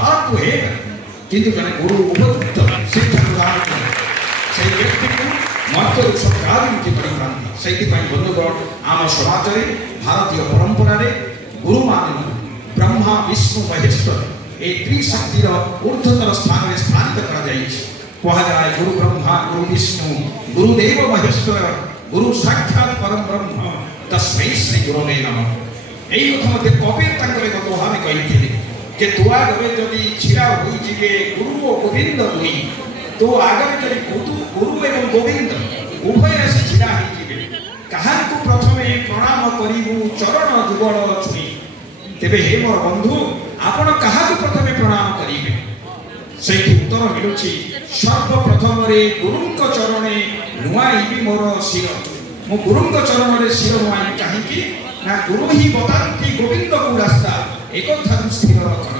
यथार्थ है किंतु जने गुरु उपयुक्त सिद्ध प्रदान से व्यक्ति को मत सत्कार्य परिक्रांति से बंधुगण आम समाज में भारतीय परंपरा रे गुरु मान ब्रह्मा विष्णु महेश्वर ए त्रिशक्तिर ऊर्ध्वतर स्थान में स्थानित करा जाए गुरु ब्रह्मा गुरु विष्णु गुरुदेव महेश्वर गुरु साक्षात परम ब्रह्म तस्मै श्री गुरुवे नमः। यही कथा मते कबीर तांकर एक दोहा में कहिथिले जे तू आगे जदि छिड़ा होई जिवे गुरु और गोविंद हुई तो आगे जदि गुरु एवं गोविंद उभय से छिड़ा होई जिवे कहा को प्रथमे प्रणाम करिबु चरण जुगल छुई तेबे हे मोर बंधु आपण कहा को प्रथमे प्रणाम करिबे से उत्तर मिलुछि सर्वप्रथम रे गुरुंक चरणे नुआइबि मोर शिर मो गुरुंक चरण रे शिर नुआइबि काहेकि ना गुरु ही बतांती गोविंद को रास्ता एक स्थिर कर